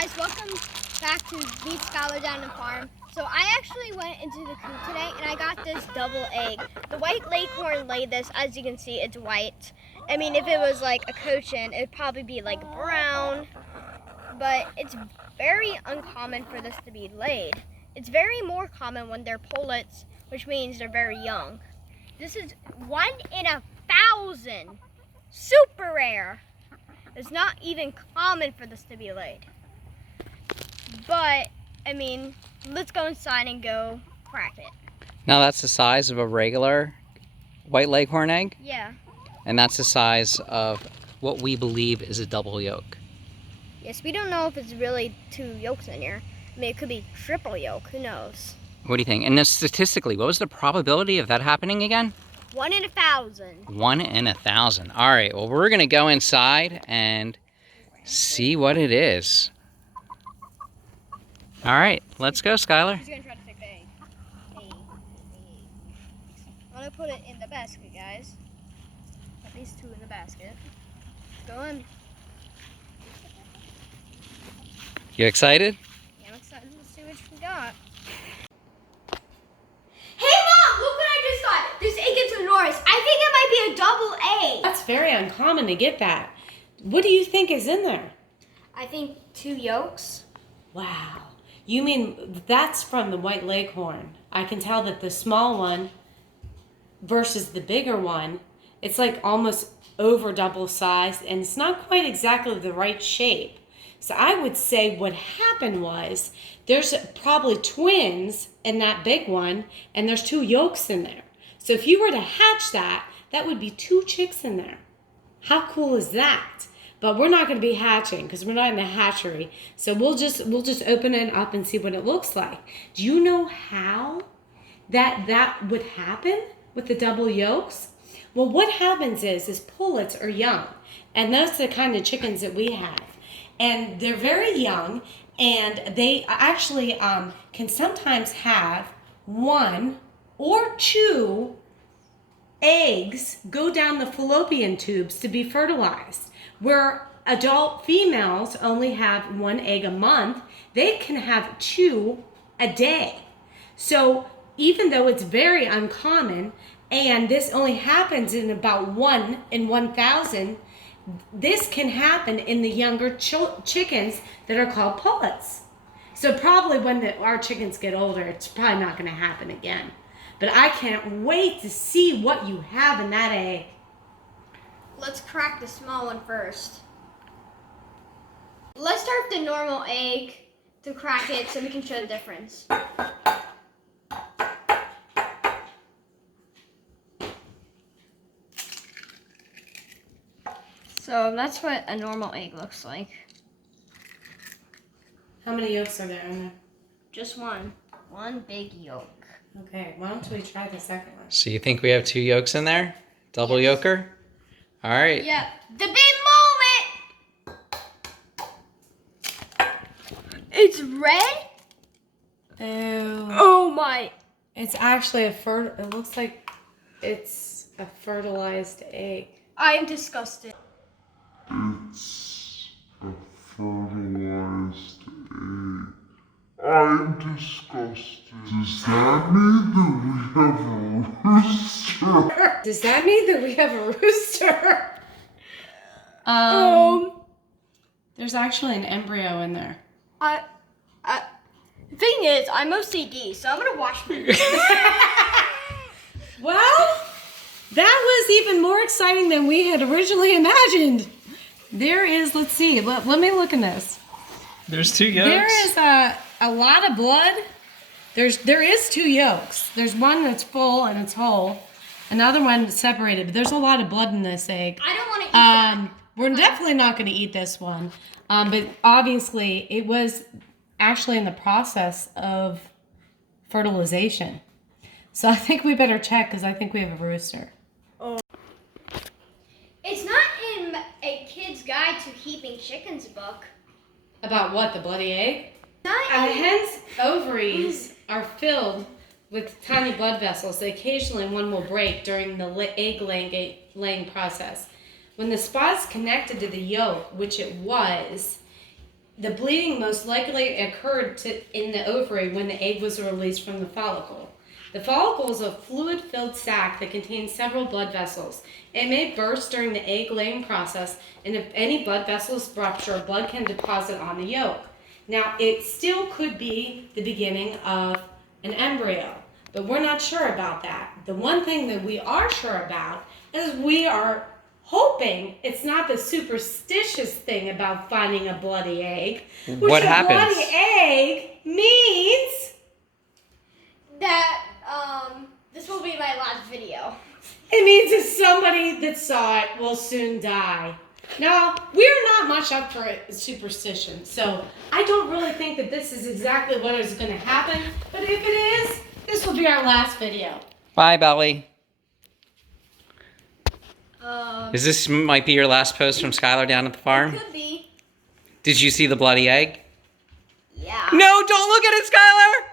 guys, welcome back to Beat Scholar Down the Farm. So I actually went into the coop today and I got this double egg. The white leghorn laid this. As you can see, it's white. I mean, if it was like a cochin, it'd probably be like brown. But it's very uncommon for this to be laid. It's very more common when they're pullets, which means they're very young. This is 1 in 1,000. Super rare. It's not even common for this to be laid. But, I mean, let's go inside and go crack it. Now that's the size of a regular white leghorn egg? Yeah. And that's the size of what we believe is a double yolk. Yes, we don't know if it's really 2 yolks in here. I mean, it could be triple yolk, who knows? What do you think? And then statistically, what was the probability of that happening again? 1 in 1,000. 1 in 1,000. All right, well, we're gonna go inside and see what it is. All right, let's go, Skylar. He's gonna try to take the egg. Hey. I'm gonna put it in the basket, guys. Put these 2 in the basket. Go in. You excited? Yeah, I'm excited to see what we got. Hey, Mom! Look what I just got! This egg is enormous. I think it might be a double egg. That's very uncommon to get that. What do you think is in there? I think 2 yolks. Wow. You mean that's from the white leghorn. I can tell that the small one versus the bigger one, it's like almost over double sized and it's not quite exactly the right shape. So I would say what happened was there's probably twins in that big one and there's 2 yolks in there. So if you were to hatch that, that would be 2 chicks in there. How cool is that? But we're not going to be hatching because we're not in a hatchery. So we'll just open it up and see what it looks like. Do you know how that would happen with the double yolks? Well, what happens is pullets are young, and that's the kind of chickens that we have. And they're very young, and they actually can sometimes have 1 or 2 eggs go down the fallopian tubes to be fertilized. Where adult females only have 1 egg a month, they can have 2 a day. So even though it's very uncommon, and this only happens in about 1 in 1,000, this can happen in the younger chickens that are called pullets. So probably when our chickens get older, it's probably not going to happen again. But I can't wait to see what you have in that egg. Let's crack the small one first. Let's start with the normal egg to crack it so we can show the difference. So that's what a normal egg looks like. How many yolks are there in there? Just 1. 1 big yolk. Okay, why don't we try the second one? So you think we have 2 yolks in there? Double yolker? All right. Yeah, the big moment! It's red? Ew. Oh my. It's actually it looks like it's a fertilized egg. I am disgusted. It's a fertilized egg. I'm disgusted. Does that mean that we have a rooster? Does that mean that we have a rooster? There's actually an embryo in there. The thing is, I'm OCD, so I'm gonna wash my Well, that was even more exciting than we had originally imagined. There is, let's see, let me look in this. There's 2 yolks. There is a lot of blood. There is 2 yolks. There's one that's full and it's whole. Another one that's separated, but there's a lot of blood in this egg. I don't want to eat that. We're definitely not going to eat this one. But obviously it was actually in the process of fertilization. So I think we better check because I think we have a rooster. It's not in a kid's guide to keeping chickens book. About what, the bloody egg? Not A in hen's ovaries are filled with tiny blood vessels. Occasionally one will break during the egg laying process. When the spot is connected to the yolk, which it was, the bleeding most likely occurred in the ovary when the egg was released from the follicle. The follicle is a fluid-filled sac that contains several blood vessels. It may burst during the egg-laying process, and if any blood vessels rupture, blood can deposit on the yolk. Now, it still could be the beginning of an embryo, but we're not sure about that. The one thing that we are sure about is we are hoping it's not the superstitious thing about finding a bloody egg. What happens? A bloody egg means That this will be my last video. it means that somebody that saw it will soon die. Now, we're not much up for superstition, so I don't really think that this is exactly what is going to happen, but if it is, this will be our last video. Bye, Belly. It This might be your last post from Skylar down at the farm? could be. Did you see the bloody egg? Yeah. No, don't look at it, Skylar!